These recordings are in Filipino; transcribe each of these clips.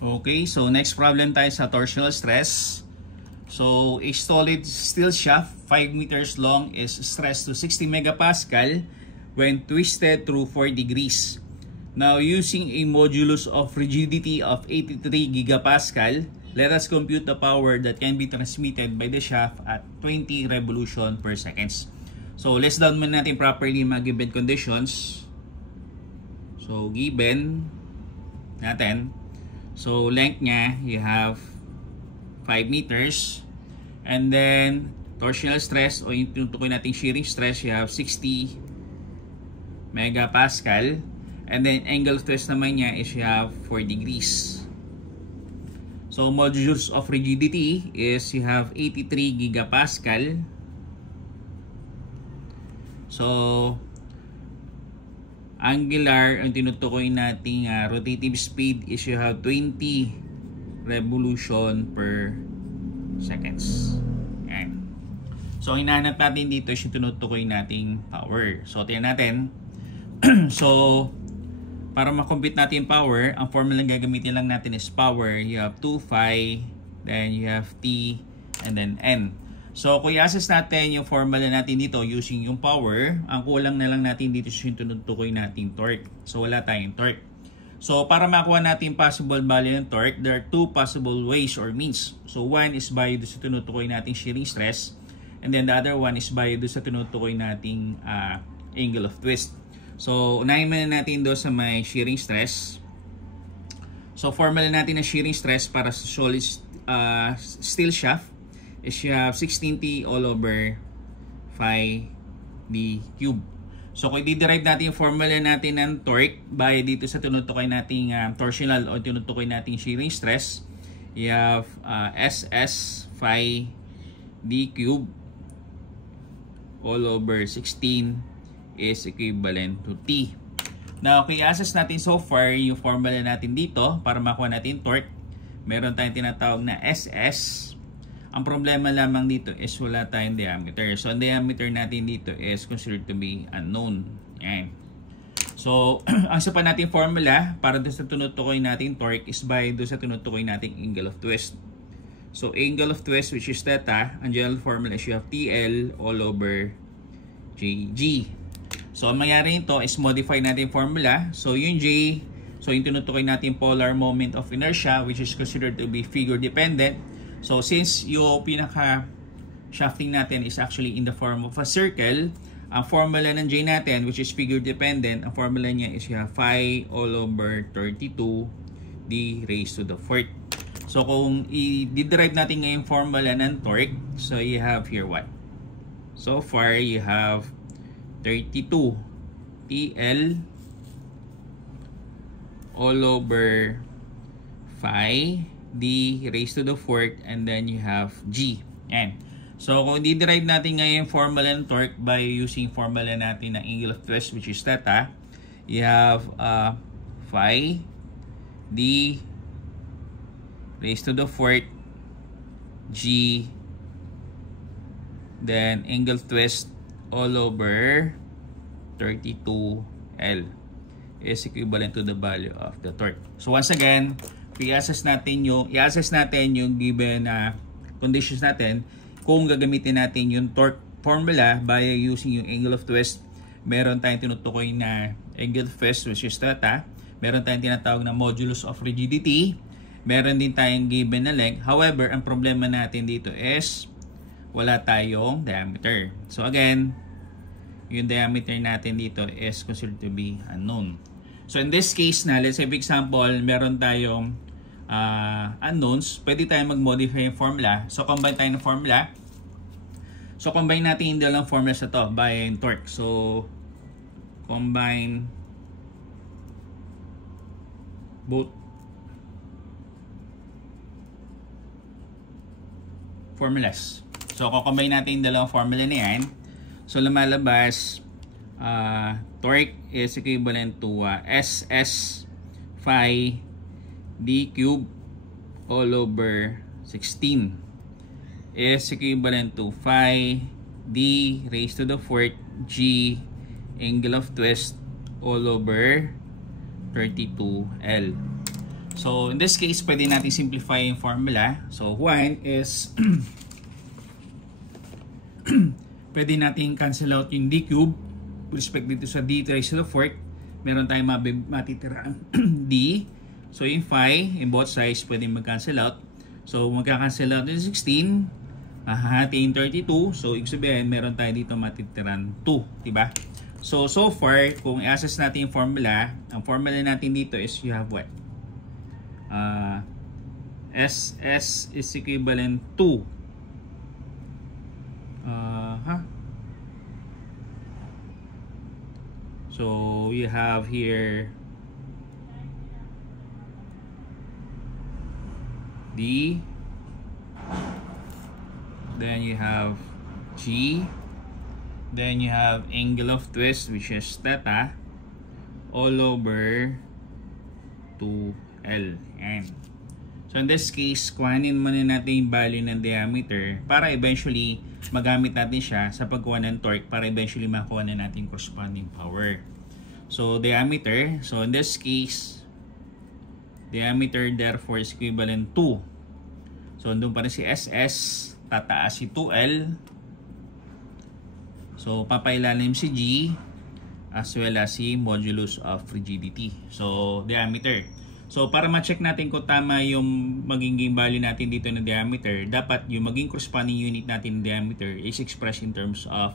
Okay, so next problem tayo sa torsional stress. So a solid steel shaft 5 meters long is stressed to 60 megapascal when twisted through 4 degrees. Now using a modulus of rigidity of 83 gigapascal, let us compute the power that can be transmitted by the shaft at 20 revolution per seconds. So let's down muna natin properly mga given conditions. So given natin, so length niya, you have 5 meters. And then, torsional stress o yung tinutukoy nating shearing stress, you have 60 megapascal. And then, angle of twist naman niya is you have 4 degrees. So, modulus of rigidity is you have 83 gigapascal. So, angular, ang tinutukoy nating rotative speed is you have 20 revolution per seconds. Ayan. So, hinahanap natin dito yung tinutukoy nating power. So, tingnan natin. So, para makompute natin yung power, ang formula na gagamitin lang natin is power. You have 2 phi, then you have T, and then N. So, kung i-assess natin yung formula natin dito using yung power, ang kulang na lang natin dito yung tinutukoy nating torque. So, wala tayong torque. So, para makuha natin possible value ng torque, there are two possible ways or means. So, one is by doon sa tinutukoy nating shearing stress, and then the other one is by doon sa tinutukoy nating angle of twist. So, unahin muna natin doon sa may shearing stress. So, formula natin ng shearing stress para sa solid steel shaft is you have 16T all over phi d cube. So, kung i-derive natin yung formula natin ng torque by dito sa tinutukoy nating torsional o tinutukoy nating shearing stress, you have SS phi d cube all over 16 is equivalent to T. Now, kung i-assess natin so far yung formula natin dito para makuha natin torque, meron tayong tinatawag na SS. Ang problema lamang dito is wala tayong diameter. So, ang diameter natin dito is considered to be unknown. Ayan. So, ang isa pa natin formula para doon sa tinutukoy natin torque is by doon sa tinutukoy nating angle of twist. So, angle of twist which is theta, ang general formula is you have TL all over JG. So, ang mangyari nito is modify natin formula. So, yung J, so yung tinutukoy natin polar moment of inertia which is considered to be figure dependent. So, since yung pinaka-shafting natin is actually in the form of a circle, ang formula ng J natin, which is figure dependent, ang formula niya is you have phi all over 32 d raised to the 4th. So, kung i-derive natin ngayong formula ng torque, so you have here what? So far, you have 32 TL all over phi d raised to the 4th, and then you have G. Yan. So, kung i-derive natin ngayon formula ng torque by using formula natin ng angle of twist which is theta, you have phi d raised to the 4th G, then angle of twist all over 32L is equivalent to the value of the torque. So, once again, i-assess natin yung given conditions natin kung gagamitin natin yung torque formula by using yung angle of twist. Meron tayong tinutukoy na angle of twist which is theta. Meron tayong tinatawag na modulus of rigidity. Meron din tayong given na length. However, ang problema natin dito is wala tayong diameter. So again, yung diameter natin dito is considered to be unknown. So in this case na, let's say for example, meron tayong unknowns, pwede tayo mag-modify yung formula. So, combine tayo ng formula. So, combine natin yung dalawang formula sa to by torque. So, combine both formulas. So, combine natin yung dalawang formula na yan. So, lumalabas, torque is equivalent to SS phi d cube all over 16 is equivalent to phi d raised to the 4th G angle of twist all over 32L. So, in this case, pwede natin simplify yung formula. So, 1 is pwede natin cancel out yung d cube with respect dito sa d raised to the 4th. Meron tayong matitiraan d. So, yung phi, in both sides, pwede mag-cancel out. So, magka-cancel out yung 16. Hahati yung 32. So, ibig sabihin, meron tayo dito matitiraan 2. Diba? So far, kung i-assess natin yung formula, ang formula natin dito is you have what? SS is equivalent to so you have here D, then you have G, then you have angle of twist which is theta all over 2L. Yan. So in this case, kuhanin muna natin yung value ng diameter para eventually magamit natin siya sa pagkuha ng torque para eventually makuha na natin corresponding power. So diameter, so in this case, diameter therefore is equivalent to, so andun pa rin si SS, tataas si 2L, so papailalim si G as well as si modulus of rigidity. So diameter. So para ma-check natin kung tama yung magiging value natin dito ng diameter, dapat yung maging corresponding unit natin ng diameter is expressed in terms of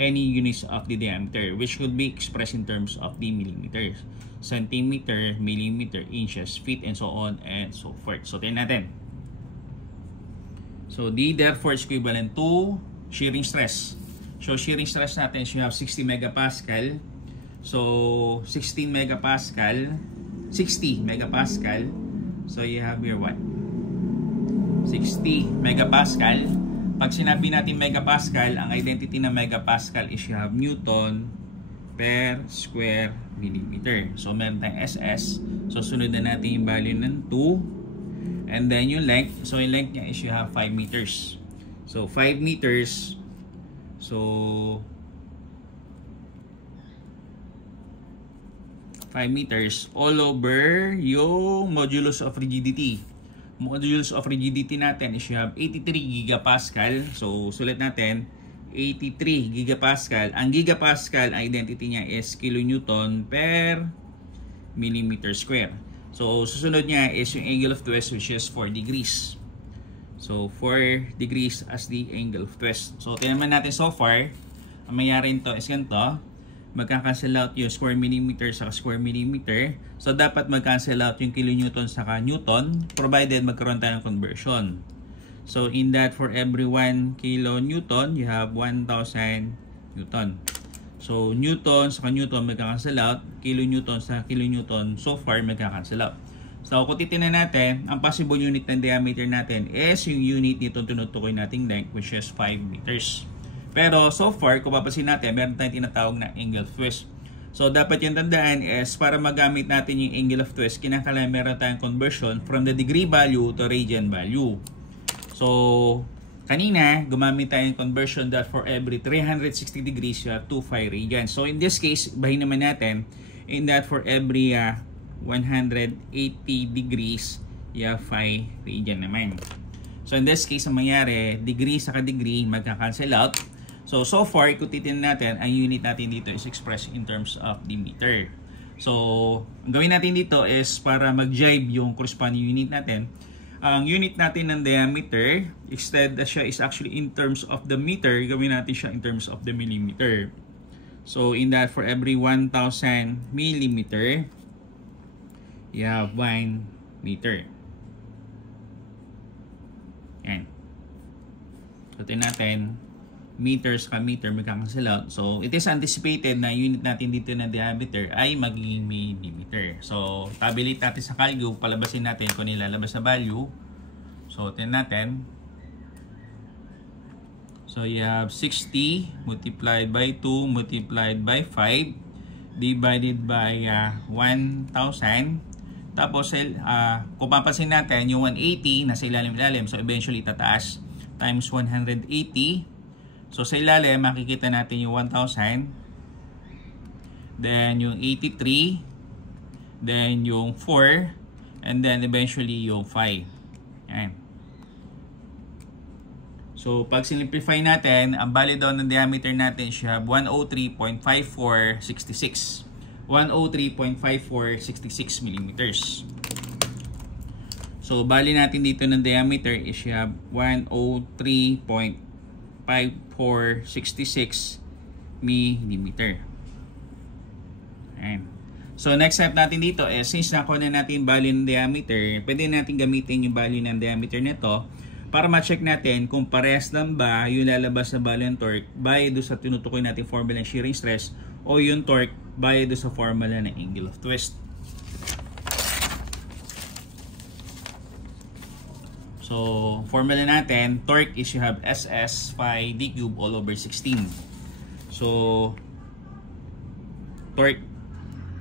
any units of the diameter, which could be expressed in terms of the millimeters, centimeter, millimeter, inches, feet, and so on and so forth. So tingnan natin. So D therefore is equivalent to shearing stress. So shearing stress natin is you have 60 megapascal. So 16 megapascal, 60 megapascal. So you have here what? 60 megapascal. Pag sinabi natin megapascal, ang identity ng megapascal is you have Newton per square millimeter. So meron tayong SS. So sunod na natin yung value ng 2. And then yung length. So yung length niya is you have 5 meters. So 5 meters. So 5 meters all over yung modulus of rigidity. Modulus of rigidity natin is you have 83 gigapascal. So sulit natin 83 gigapascal. Ang gigapascal identity niya is kilonewton per millimeter square. So susunod niya is yung angle of twist which is 4 degrees. So 4 degrees as the angle of twist. So tingnan natin so far, ang mangyari nito is ganito. Magka-cancel out yung square millimeter sa square millimeter. So dapat mag-cancel out yung kilonewton sa newton provided magkaroon tayo ng conversion. So in that, for every 1 kilonewton, you have 1,000 newton. So newton sa newton magka-cancel out, kilonewton sa kilonewton so far magka-cancel out. So kung titingnan natin, ang possible unit ng diameter natin is yung unit nitong tinutukoy nating length which is 5 meters. Pero so far, kung papansin natin, meron tayong tinatawag na angle of twist. So dapat yung tandaan is para magamit natin yung angle of twist, kinakailangan meron tayong conversion from the degree value to radian value. So kanina, gumamit tayong conversion that for every 360 degrees, you have 2 phi radians. So in this case, bahin naman natin, in that for every 180 degrees, you have phi radian naman. So in this case, ang mangyari, degree sa ka-degree, magka-cancel out. So far, kung titignan natin, ang unit natin dito is expressed in terms of the meter. So, ang gawin natin dito is para mag-jibe yung corresponding unit natin. Ang unit natin ng diameter, instead siya is actually in terms of the meter, gawin natin siya in terms of the millimeter. So, in that, for every 1,000 millimeter, you have 1 meter. Yan. So, tingnan natin. Meters ka meter magkakancel out. So it is anticipated na unit natin dito na diameter ay magiging millimeter. So tabulate natin sa calcu, palabasin natin kung nilalabas sa value. So tingnan natin. So you have 60 multiplied by 2 multiplied by 5 divided by 1,000. Tapos kung papansin natin yung 180 nasa ilalim-ilalim, so eventually tataas times 180. So sa ilalim, makikita natin yung 1,000, then yung 83, then yung 4, and then eventually yung phi. Ayan. So, pag simplify natin, ang value daw ng diameter natin siya 103.5466. 103.5466 millimeters. So, bali natin dito ng diameter is siya 103.5466 millimeter. Ayan. So, next step natin dito is, since nakuha na natin yung value ng diameter, pwede natin gamitin yung value ng diameter nito para ma-check natin kung parehas lang ba yung lalabas na value ng torque by do sa tinutukoy natin formula ng shearing stress o yung torque by do sa formula ng angle of twist. So, formula natin, torque is you have SS phi d cube all over 16. So, torque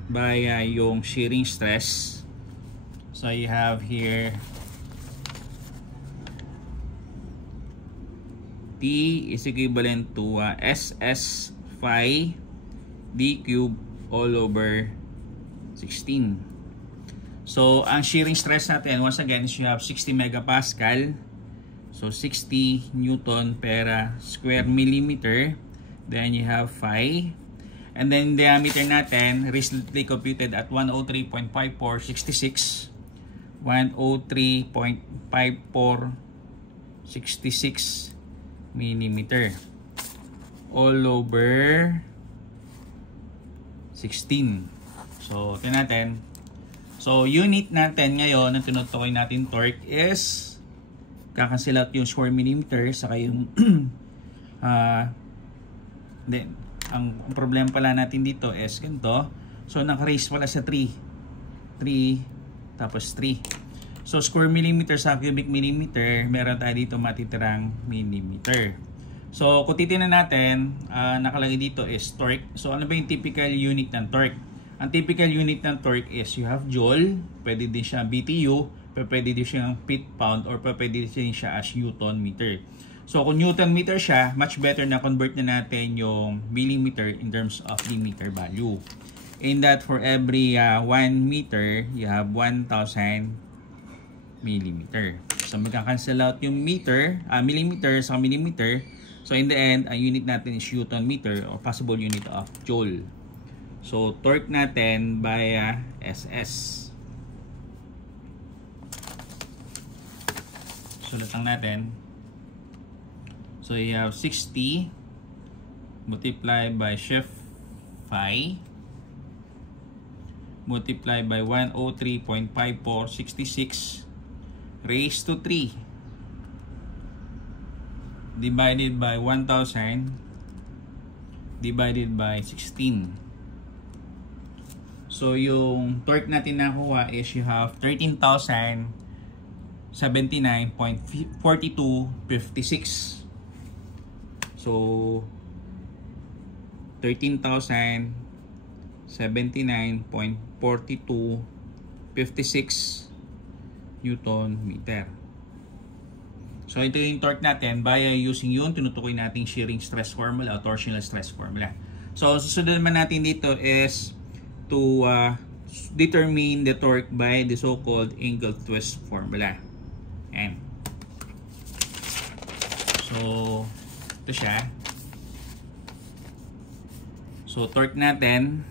by yung shearing stress. So, you have here T is equivalent to SS phi d cube all over 16. So, ang shearing stress natin, once again, is you have 60 megapascal. So, 60 Newton per square millimeter. Then, you have phi. And then, diameter natin, recently computed at 103.5466. 103.5466 millimeter. All over 16. So, tingnan natin. So, unit natin ngayon na tinutukoy natin torque is kakancel out yung square millimeter saka yung then, ang problema pala natin dito is ganito. So, naka-raise pala sa 3 tapos 3. So, square millimeter sa cubic millimeter, meron tayo dito matitirang millimeter. So, kung titignan natin, nakalagay dito is torque. So, ano ba yung typical unit ng torque? Ang typical unit ng torque is you have joule, pwede din siya BTU, pwede din siya feet pound, or pwede din siya as Newton meter. So, kung Newton meter siya, much better na convert na natin yung millimeter in terms of the meter value. In that, for every 1 meter, you have 1,000 millimeter. So, magka-cancel out yung millimeter sa millimeter. So, in the end, ang unit natin is Newton meter or possible unit of joule. So, torque natin by SS. Sulat lang natin. So, you have 60 multiplied by shift phi multiplied by 103.5466 raised to 3 divided by 1,000 divided by 16. So, yung torque natin nakuha is you have 13,079.4256. So, 13,079.4256 Newton meter. So, ito yung torque natin by using yung tinutukoy nating shearing stress formula o torsional stress formula. So, susunod naman natin dito is to determine the torque by the so-called angle twist formula. Ayan. So, ito siya. So, torque natin,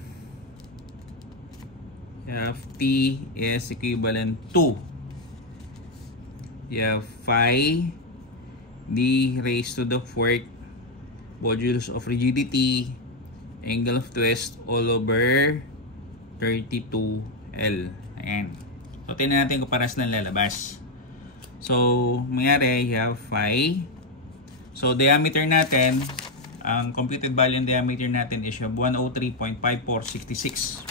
you have T is equivalent to, you have phi d raised to the fourth modulus of rigidity angle of twist all over 32L. Ayan. So, tingnan natin kung paras lang lalabas. So, mayroon, you have phi. So, diameter natin, ang computed value ng diameter natin is 103.5466.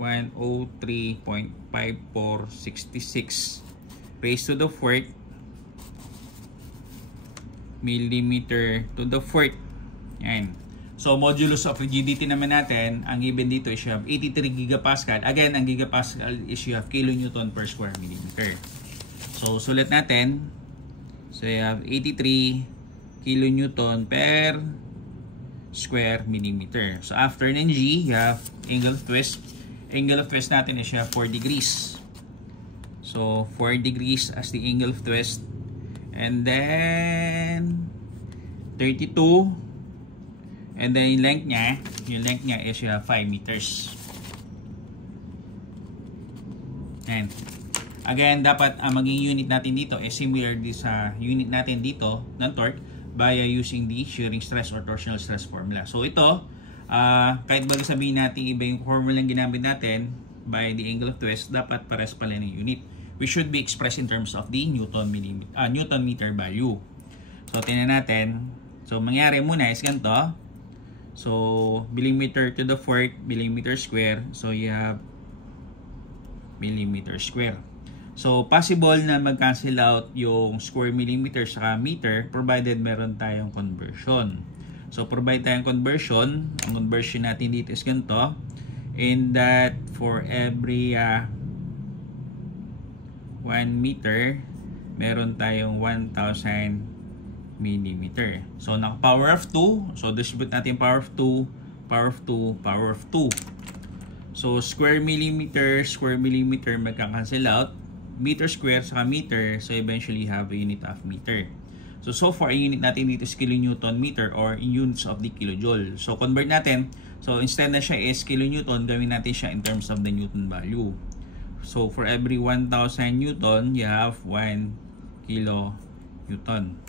103.5466 raised to the fourth millimeter to the fourth. Ayan. So, modulus of rigidity naman natin, ang given dito is you have 83 gigapascal. Again, ang gigapascal is you have kilonewton per square millimeter. So, sulat natin. So, you have 83 kilonewton per square millimeter. So, after ng G, you have angle of twist. Angle of twist natin is you have 4 degrees. So 4 degrees as the angle of twist. And then 32. And then yung length niya is 5 meters. And again, dapat ang maging unit natin dito is similar sa unit natin dito ng torque by using the shearing stress or torsional stress formula. So ito, kahit bago sabihin natin iba yung formula yung ginamit natin by the angle of twist, dapat pares pala ng unit. We should be expressed in terms of the Newton meter value. So tingnan natin. So mangyari muna is ganito. So millimeter to the fourth millimeter square. So you have millimeter square. So possible na mag-cancel out yung square millimeter sa meter provided meron tayong conversion. So provide tayong conversion. Ang conversion natin dito is ganito. In that for every 1 meter, meron tayong 1,000 millimeter. So naka power of 2. So distribute natin power of 2, power of 2, power of 2. So square millimeter magka-cancel out. Meter square sa meter, so eventually have a unit of meter. So far, ang unit natin dito is kilonewton meter or in units of the kilojoule. So convert natin. So instead na siya is kilonewton, gawin natin siya in terms of the Newton value. So for every 1,000 Newton, you have 1 kilonewton.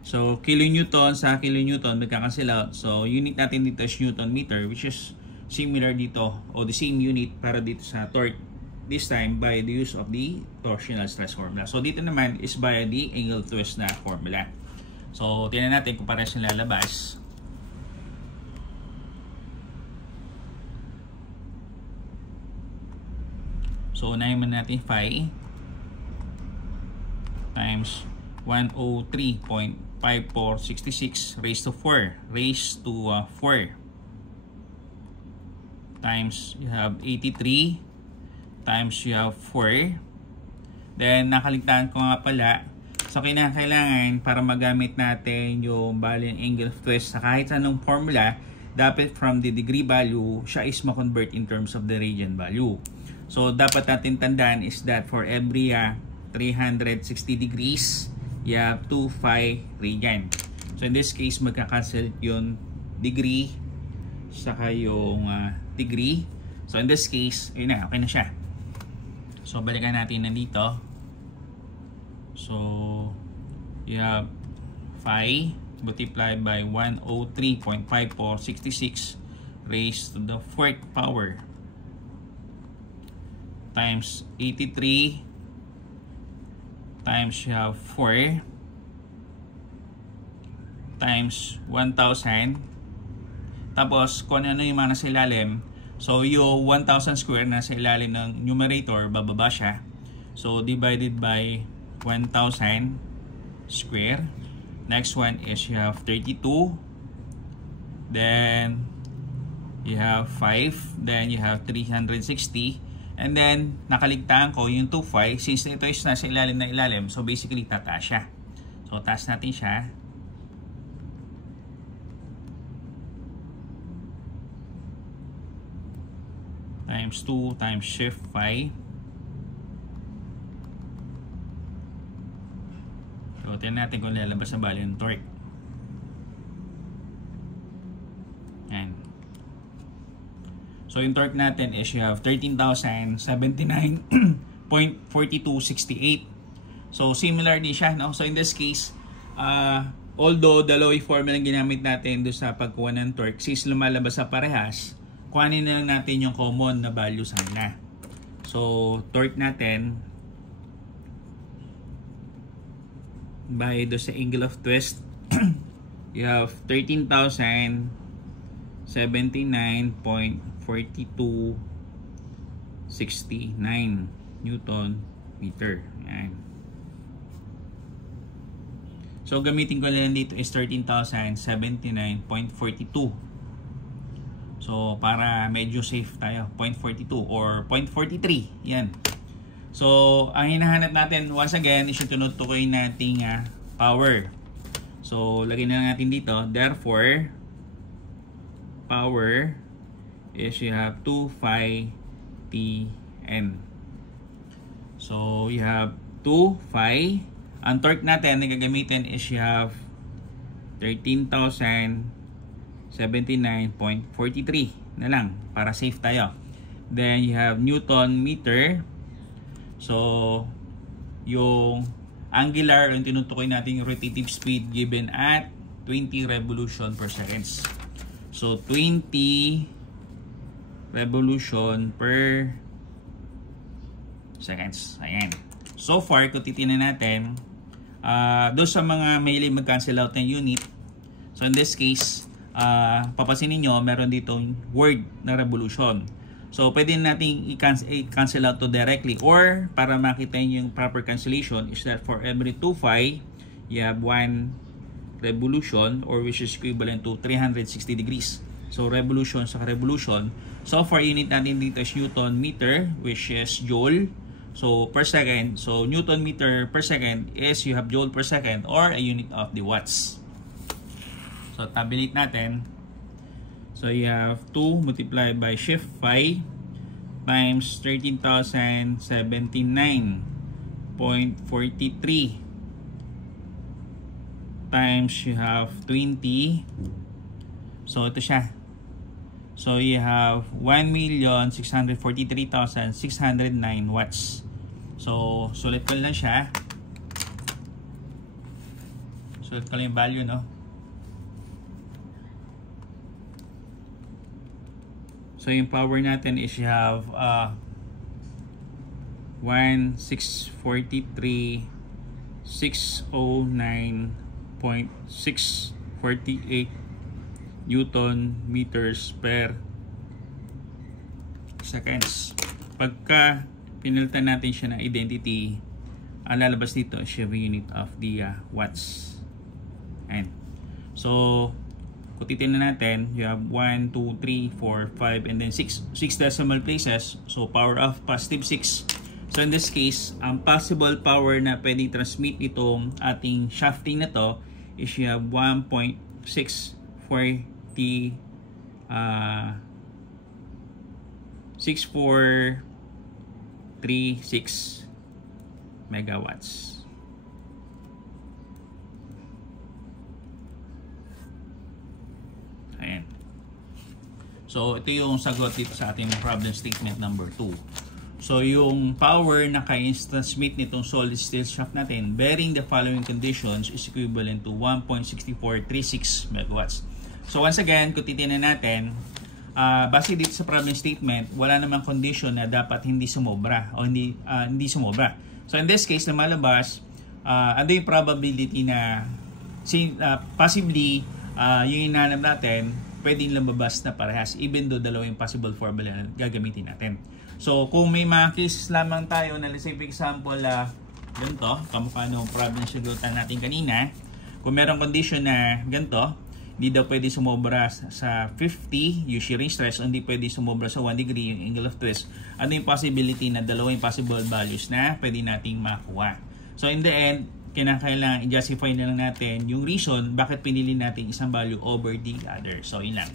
So kilonewton sa kilonewton magka-cancel out. So unit natin dito is Newton meter, which is similar dito o the same unit para dito sa torque. This time by the use of the torsional stress formula. So dito naman is by the angle twist na formula. So tingnan natin kung pares yung lalabas. So unahin mo natin phi times 103.5466 raised to 4 times you have 83 times you have 4. Then nakaligtaan ko nga pala, so kailangan para magamit natin yung bali ng angle of twist sa kahit anong formula, dapat from the degree value siya is ma-convert in terms of the radian value. So dapat natin tandaan is that for every 360 degrees you have 2 phi radian. So in this case magka-cancel yung degree saka yung degree. So in this case, ayun na, okay na siya. So balikan natin nandito. So you have phi multiplied by 103.5466 raised to the 4th power times 83 times you have 4 times 1,000. Tapos kung ano yung mga nasa ilalim, so yung 1,000 square na sa ilalim ng numerator, bababa siya. So divided by 1,000 square. Next one is you have 32. Then you have 5. Then you have 360. And then nakaligtaan ko yung 2 phi. Since ito is nasa ilalim na ilalim, so basically tataas siya. So taas natin siya. Times 2 times shift phi. So tingnan natin kung lalabas na bali yung torque. Yan. So yung torque natin is you have 13,079.4268. So similar din siya, no? So in this case, although dalawa yung formula ginamit natin doon sa pagkuha ng torque, since lumalabas sa parehas, kuhanin na lang natin yung common na value sa kanila. So torque natin by do sa angle of twist, you have 13,079.4269 Newton meter. Yan. So gamitin ko lang dito is 13,079.42. So para medyo safe tayo, 0.42 or 0.43. Yan. So ang hinahanap natin once again is yung tinutukoy nating power. So lagyan na natin dito, therefore power is you have 2 phi Tn. So you have 2 phi. Ang torque natin na gagamitin is you have 13,079.43 na lang para safe tayo. Then you have Newton meter. So yung angular, yung tinutukoy natin rotative speed given at 20 revolution per seconds. So 20 revolution per seconds. Ayan. So far, kung titignan natin, doon sa mga mahilig mag-cancel out ng unit, so in this case, papansinin nyo, meron ditong word na revolution. So pwede natin i-cancel out to directly, or para makita nyo yung proper cancellation is that for every 2 phi, you have 1 revolution, or which is equivalent to 360 degrees. So revolution sa revolution. So for unit natin dito is Newton meter, which is joule. So per second. So Newton meter per second is you have joule per second, or a unit of the watts. So tabulate natin. So you have 2 multiplied by shift phi times 13,079.43 times you have 20. So ito siya. So you have 1,643,609 watts. So sulit ko lang siya. Sulit ko lang yung value, no? So yung power natin is you have 1,643,609.648 Newton meters per seconds. Pagka pinalitan natin siya ng identity, ang lalabas dito is yung unit of the watts. And so kung titignan natin, you have 1, 2, 3, 4, 5, and then 6 decimal places. So power of positive 6. So in this case, ang possible power na pwedeng transmit itong ating shafting na to is you have 6436 megawatts. Ayan. So ito yung sagot dito sa ating problem statement number 2. So yung power na kaya-transmit nitong solid steel shaft natin bearing the following conditions is equivalent to 1.6436 megawatts. So once again, kung titignan natin, base dito sa problem statement, wala namang condition na dapat hindi sumobra o hindi sumobra. So in this case, lumalabas, ano yung probability na possibly yung inanap natin pwedeng lumabas na parehas, even though dalawa yung possible formula na gagamitin natin. So kung may mga cases lamang tayo na let's say for example ganito, kamukha nung problem sagutan natin kanina, kung merong condition na ganito, hindi daw pwede sumobra sa 50 yung shearing stress, hindi pwede sumobra sa 1 degree yung angle of twist, ano yung possibility na dalawa yung possible values na pwede nating makuha. So in the end, kinakailangan i-justify na lang natin yung reason bakit pinili natin isang value over the other. So yun lang.